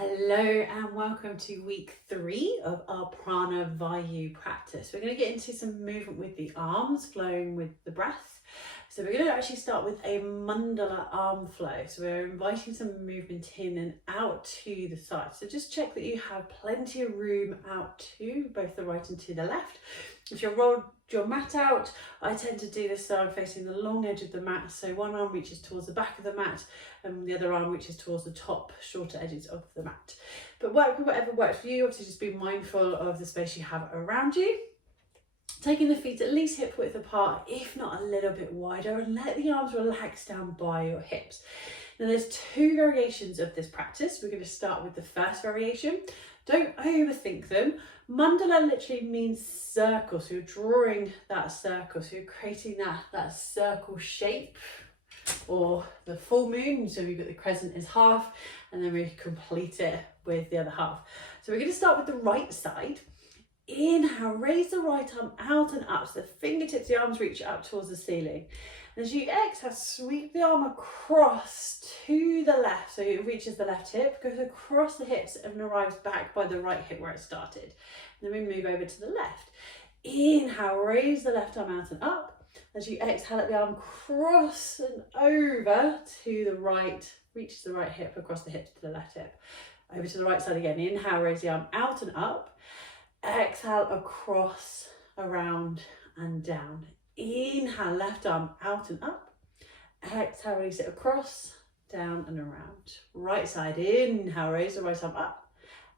Hello and welcome to week 3 of our Prana Vayu practice. We're going to get into some movement with the arms, flowing with the breath. So we're going to actually start with a Mandala Arm Flow. So we're inviting some movement in and out to the side. So just check that you have plenty of room out to both the right and to the left. If you've rolled your mat out, I tend to do this so I'm facing the long edge of the mat. So one arm reaches towards the back of the mat and the other arm reaches towards the top, shorter edges of the mat. But work with whatever works for you. Obviously just be mindful of the space you have around you. Taking the feet at least hip width apart, if not a little bit wider, and let the arms relax down by your hips. Now there's 2 variations of this practice. We're going to start with the first variation. Don't overthink them. Mandala literally means circle, so you're drawing that circle, so you're creating that circle shape, or the full moon, so we've got the crescent is half, and then we complete it with the other half. So we're going to start with the right side. Inhale, raise the right arm out and up, so the fingertips, the arms reach up towards the ceiling. And as you exhale, sweep the arm across to the left, so it reaches the left hip, goes across the hips and arrives back by the right hip where it started. And then we move over to the left. Inhale, raise the left arm out and up. As you exhale, let the arm cross and over to the right, reaches the right hip, across the hips to the left hip. Over to the right side again. Inhale, raise the arm out and up. Exhale, across, around and down. Inhale, left arm out and up. Exhale, release it across, down and around. Right side, inhale, raise the right arm up.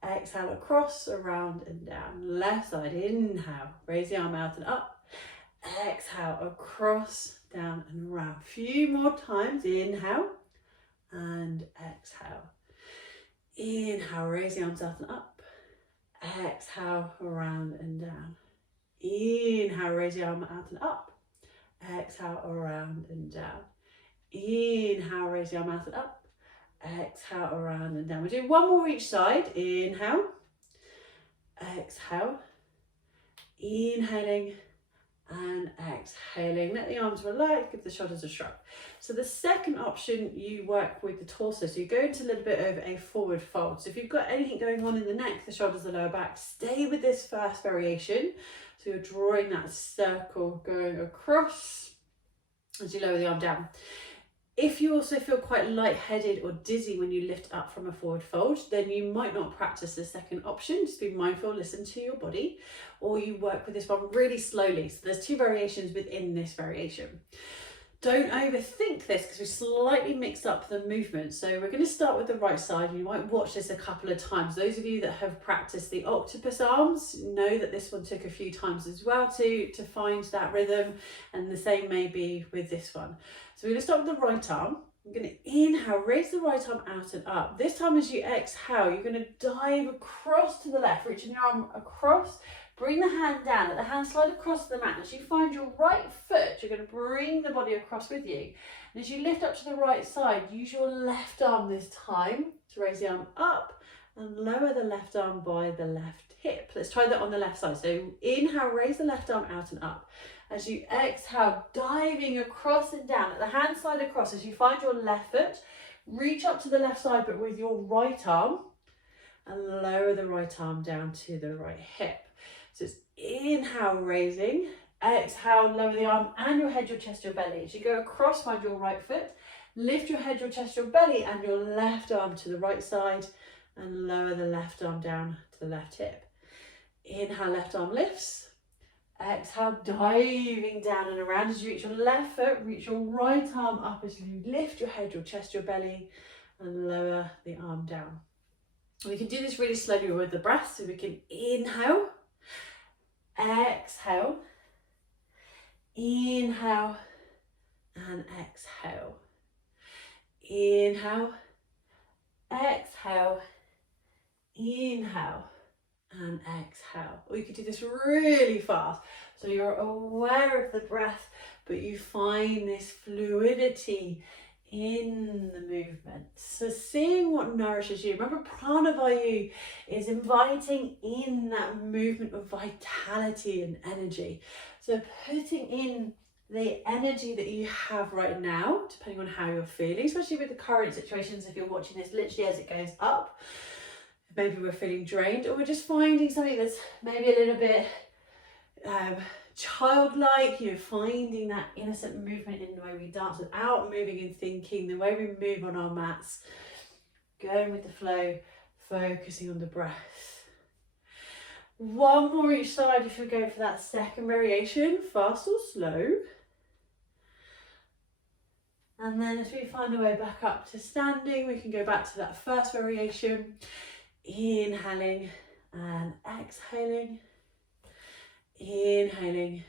Exhale, across, around and down. Left side, inhale, raise the arm out and up. Exhale, across, down and around. Few more times. Inhale and exhale. Inhale, raise the arms out and up. Exhale, around and down. Inhale, raise the arm out and up. Exhale, around and down. Inhale, raise the arm out and up. Exhale, around and down. We'll do one more each side. Inhale. Exhale. Inhaling and exhaling. Let the arms relax, give the shoulders a shrug. So the second option, you work with the torso. So you go into a little bit of a forward fold. So if you've got anything going on in the neck, the shoulders, the lower back, stay with this first variation. So you're drawing that circle going across as you lower the arm down. If you also feel quite lightheaded or dizzy when you lift up from a forward fold, then you might not practice the second option. Just be mindful, listen to your body, or you work with this one really slowly. So there's 2 variations within this variation. Don't overthink this because we slightly mix up the movement. So we're going to start with the right side, and you might watch this a couple of times. Those of you that have practiced the octopus arms know that this one took a few times as well to find that rhythm, and the same may be with this one. So we're going to start with the right arm. I'm going to inhale, raise the right arm out and up. This time as you exhale, you're going to dive across to the left, reaching your arm across. Bring the hand down, let the hand slide across the mat. As you find your right foot, you're going to bring the body across with you. And as you lift up to the right side, use your left arm this time to raise the arm up and lower the left arm by the left hip. Let's try that on the left side. So inhale, raise the left arm out and up. As you exhale, diving across and down, let the hand slide across. As you find your left foot, reach up to the left side, but with your right arm, and lower the right arm down to the right hip. So it's inhale, raising, exhale, lower the arm and your head, your chest, your belly. As you go across, find your right foot, lift your head, your chest, your belly, and your left arm to the right side, and lower the left arm down to the left hip. Inhale, left arm lifts. Exhale, diving down and around. As you reach your left foot, reach your right arm up as you lift your head, your chest, your belly, and lower the arm down. We can do this really slowly with the breath, so we can inhale, exhale, inhale and exhale, inhale, exhale, inhale and exhale. Or you could do this really fast, so you're aware of the breath, but you find this fluidity in the movement. So seeing what nourishes you. Remember, Prana Vayu is inviting in that movement of vitality and energy. So putting in the energy that you have right now, depending on how you're feeling, especially with the current situations, if you're watching this literally as it goes up, maybe we're feeling drained, or we're just finding something that's maybe a little bit childlike, you know, finding that innocent movement in the way we dance without moving and thinking, the way we move on our mats, going with the flow, focusing on the breath. One more each side if we go for that second variation, fast or slow. And then as we find our way back up to standing, we can go back to that first variation, inhaling and exhaling. Inhaling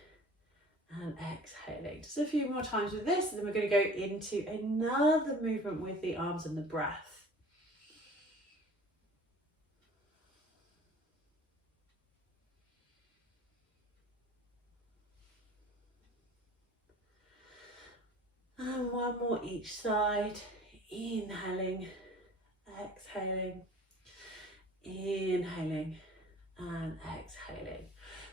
and exhaling. Just a few more times with this, and then we're going to go into another movement with the arms and the breath. And one more each side. Inhaling, exhaling, inhaling and exhaling.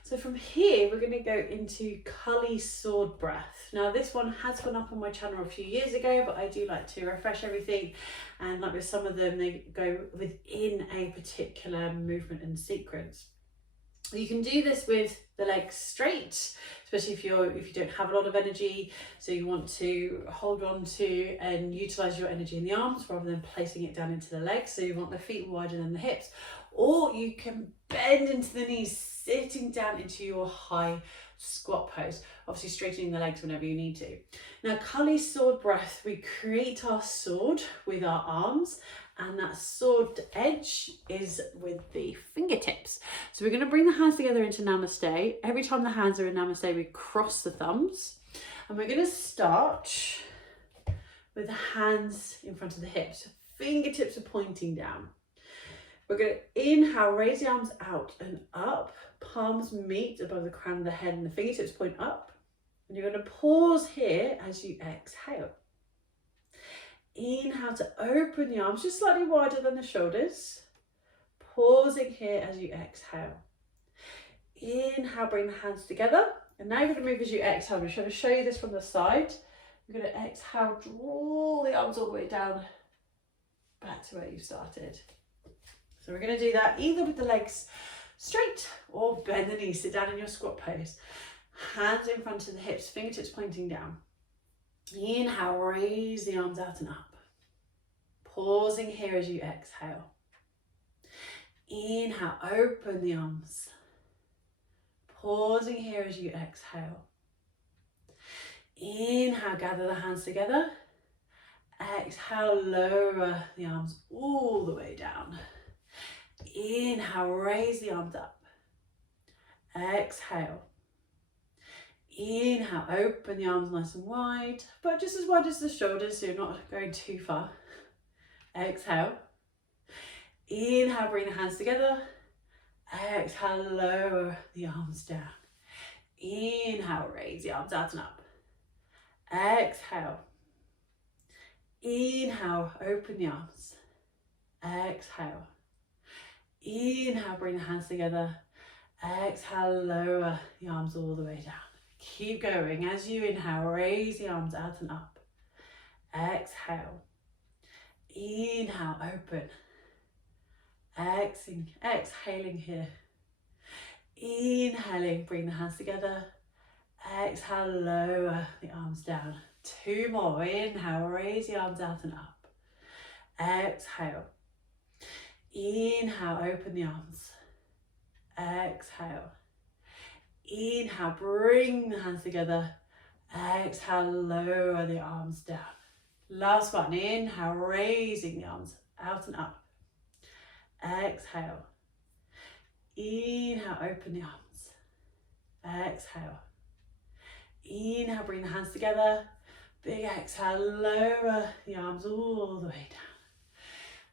So from here, we're going to go into Kulli sword breath. Now this one has gone up on my channel a few years ago, but I do like to refresh everything. And like with some of them, they go within a particular movement and sequence. You can do this with the legs straight, especially if you don't have a lot of energy. So you want to hold on to and utilize your energy in the arms rather than placing it down into the legs. So you want the feet wider than the hips, or you can bend into the knees, sitting down into your high squat pose, obviously straightening the legs whenever you need to. Now Kulli sword breath, we create our sword with our arms, and that sword edge is with the fingertips. So we're going to bring the hands together into Namaste. Every time the hands are in Namaste, we cross the thumbs, and we're going to start with the hands in front of the hips. Fingertips are pointing down. We're going to inhale, raise the arms out and up, palms meet above the crown of the head and the fingertips point up. And you're going to pause here as you exhale. Inhale to open the arms just slightly wider than the shoulders. Pausing here as you exhale. Inhale, bring the hands together. And now you're going to move as you exhale. I'm just going to show you this from the side. You're going to exhale, draw the arms all the way down, back to where you started. So we're going to do that either with the legs straight or bend the knees, sit down in your squat pose. Hands in front of the hips, fingertips pointing down. Inhale, raise the arms out and up. Pausing here as you exhale. Inhale, open the arms. Pausing here as you exhale. Inhale, gather the hands together. Exhale, lower the arms all the way down. Inhale, raise the arms up. Exhale. Inhale, open the arms nice and wide, but just as wide as the shoulders so you're not going too far. Exhale. Inhale, bring the hands together. Exhale, lower the arms down. Inhale, raise the arms out and up. Exhale. Inhale, open the arms. Exhale. Inhale, bring the hands together. Exhale, lower the arms all the way down. Keep going. As you inhale, raise the arms out and up. Exhale. Inhale, open. Exhaling here. Inhaling, bring the hands together. Exhale, lower the arms down. Two more. Inhale, raise the arms out and up. Exhale. Inhale, open the arms. Exhale. Inhale, bring the hands together. Exhale, lower the arms down. Last one. Inhale, raising the arms out and up. Exhale. Inhale, open the arms. Exhale. Inhale, bring the hands together. Big exhale, lower the arms all the way down.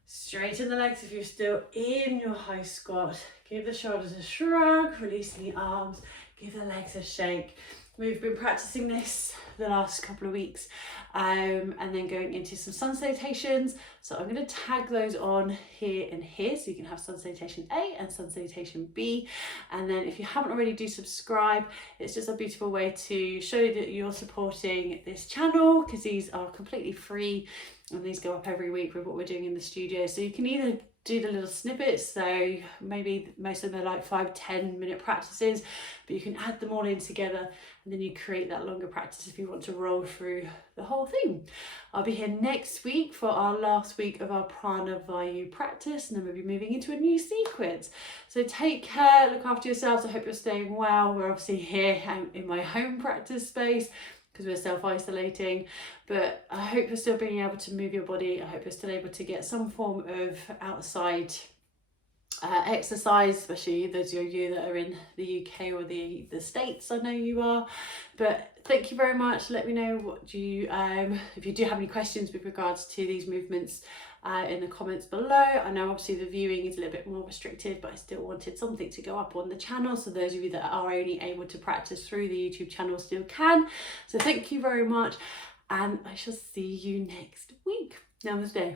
Straighten the legs if you're still in your high squat. Give the shoulders a shrug, releasing the arms. Give the legs a shake. We've been practicing this the last couple of weeks and then going into some sun salutations. So I'm going to tag those on here and here so you can have sun salutation A and sun salutation B. And then if you haven't already, do subscribe. It's just a beautiful way to show that you're supporting this channel because these are completely free and these go up every week with what we're doing in the studio. So you can either do the little snippets, so maybe most of them are like 5-10 minute practices, but you can add them all in together, and then you create that longer practice if you want to roll through the whole thing. I'll be here next week for our last week of our Prana Vayu practice, and then we'll be moving into a new sequence. So take care, look after yourselves. I hope you're staying well. We're obviously here in my home practice space because we're self-isolating, but I hope you're still being able to move your body. I hope you're still able to get some form of outside exercise, especially those of you that are in the UK or the States. I know you are, but thank you very much. Let me know what you if you do have any questions with regards to these movements in the comments below. I know obviously the viewing is a little bit more restricted, but I still wanted something to go up on the channel, so those of you that are only able to practice through the YouTube channel still can. So thank you very much, and I shall see you next week. Namaste.